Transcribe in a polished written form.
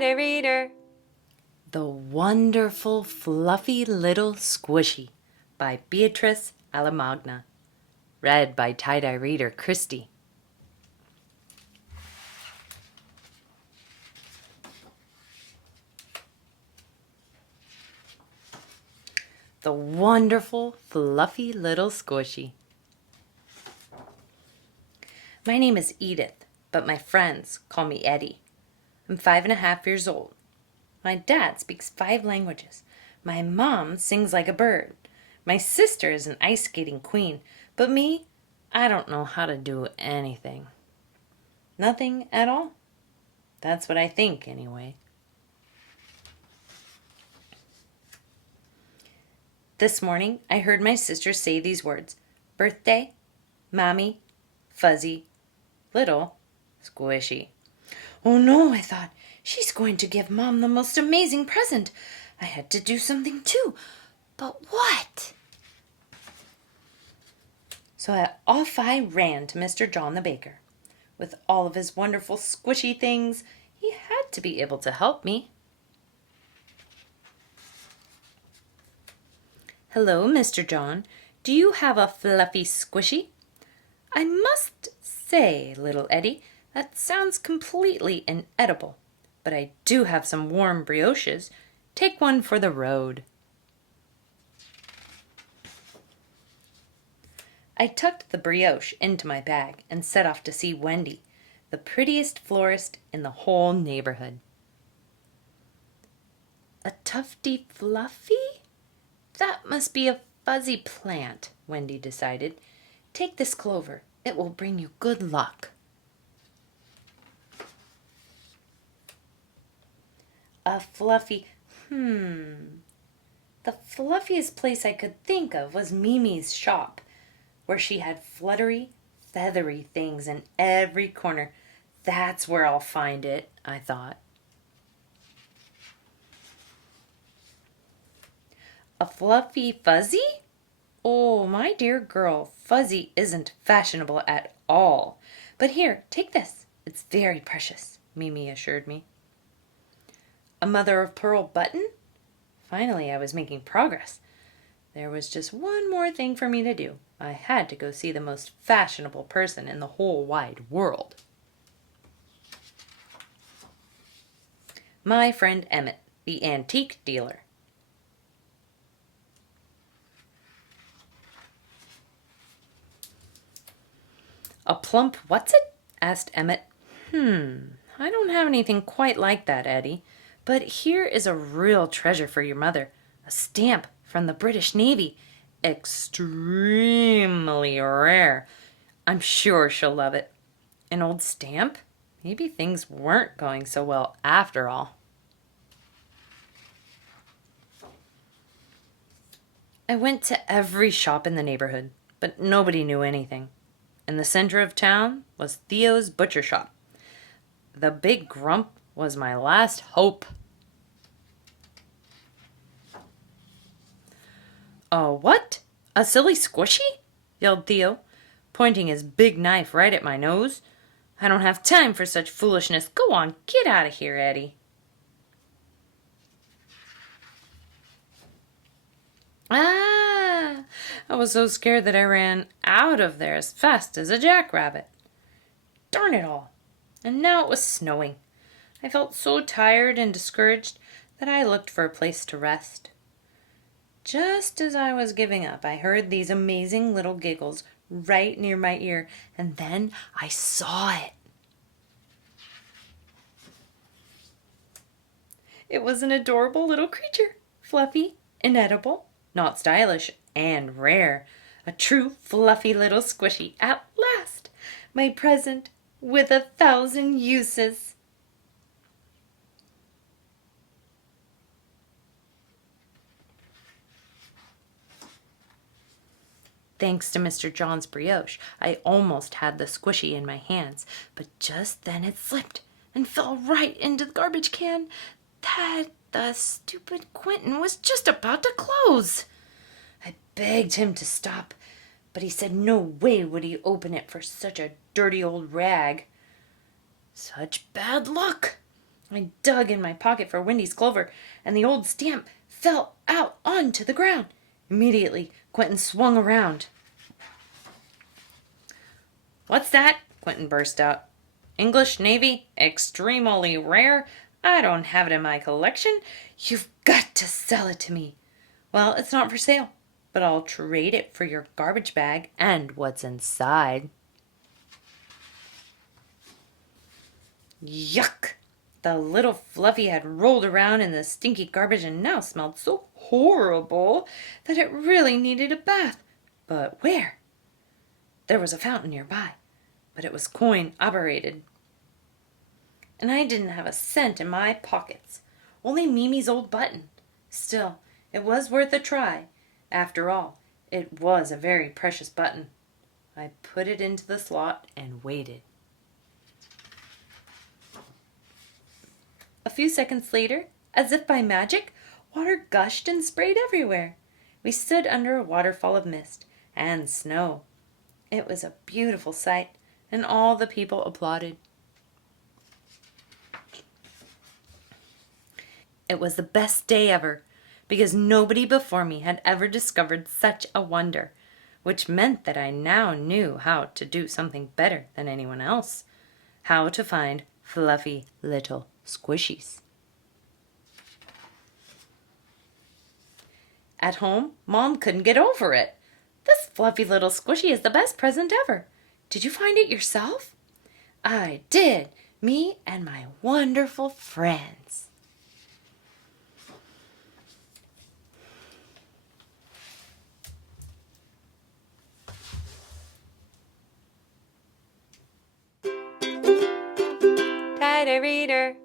Tie-dye Reader. The Wonderful Fluffy Little Squishy by Beatrice, Alemagna. Read by Tie-dye Reader Kristie. The Wonderful Fluffy Little Squishy. My name is Edith, but my friends call me Eddie. I'm 5.5 years old. My dad speaks 5 languages. My mom sings like a bird. My sister is an ice skating queen. But me, I don't know how to do anything. Nothing at all. That's what I think, anyway. This morning, I heard my sister say these words: birthday, mommy, fuzzy, little, squishy. Oh no, I thought, she's going to give Mom the most amazing present. I had to do something too. But what? So off I ran to Mr. John the baker. With all of his wonderful squishy things, he had to be able to help me. Hello, Mr. John. Do you have a fluffy squishy? I must say, little Eddie, that sounds completely inedible, but I do have some warm brioches. Take one for the road. I tucked the brioche into my bag and set off to see Wendy, the prettiest florist in the whole neighborhood. A tufty fluffy? That must be a fuzzy plant, Wendy decided. Take this clover. It will bring you good luck. A fluffy, The fluffiest place I could think of was Mimi's shop, where she had fluttery, feathery things in every corner. That's where I'll find it, I thought. A fluffy fuzzy? Oh, my dear girl, fuzzy isn't fashionable at all. But here, take this. It's very precious, Mimi assured me. A mother-of-pearl button? Finally, I was making progress. There was just one more thing for me to do. I had to go see the most fashionable person in the whole wide world. My friend Emmett, the antique dealer. A plump what's it? Asked Emmett. I don't have anything quite like that, Eddie. But here is a real treasure for your mother. A stamp from the British Navy. Extremely rare. I'm sure she'll love it. An old stamp? Maybe things weren't going so well after all. I went to every shop in the neighborhood, but nobody knew anything. In the center of town was Theo's butcher shop. The big grump was my last hope. Oh, what? A silly squishy? Yelled Theo, pointing his big knife right at my nose. I don't have time for such foolishness. Go on, get out of here, Eddie. I was so scared that I ran out of there as fast as a jackrabbit. Darn it all. And now it was snowing. I felt so tired and discouraged that I looked for a place to rest. Just as I was giving up, I heard these amazing little giggles right near my ear, and then I saw it. It was an adorable little creature, fluffy, inedible, not stylish, and rare. A true fluffy little squishy at last. My present with 1,000 uses. Thanks to Mr. John's brioche, I almost had the squishy in my hands, but just then it slipped and fell right into the garbage can that the stupid Quentin was just about to close. I begged him to stop, but he said no way would he open it for such a dirty old rag. Such bad luck! I dug in my pocket for Wendy's clover, and the old stamp fell out onto the ground. Immediately, Quentin swung around. "What's that?" Quentin burst out. "English Navy? Extremely rare? I don't have it in my collection. You've got to sell it to me." "Well, it's not for sale, but I'll trade it for your garbage bag and what's inside." Yuck! The little Fluffy had rolled around in the stinky garbage and now smelled so horrible that it really needed a bath. But where? There was a fountain nearby, but it was coin operated. And I didn't have a cent in my pockets, only Mimi's old button. Still, it was worth a try. After all, it was a very precious button. I put it into the slot and waited. A few seconds later, as if by magic, water gushed and sprayed everywhere. We stood under a waterfall of mist and snow. It was a beautiful sight, and all the people applauded. It was the best day ever, because nobody before me had ever discovered such a wonder, which meant that I now knew how to do something better than anyone else. How to find fluffy little squishies. At home, Mom couldn't get over it. "This fluffy little squishy is the best present ever. Did you find it yourself?" "I did. Me and my wonderful friends." Tighter reader.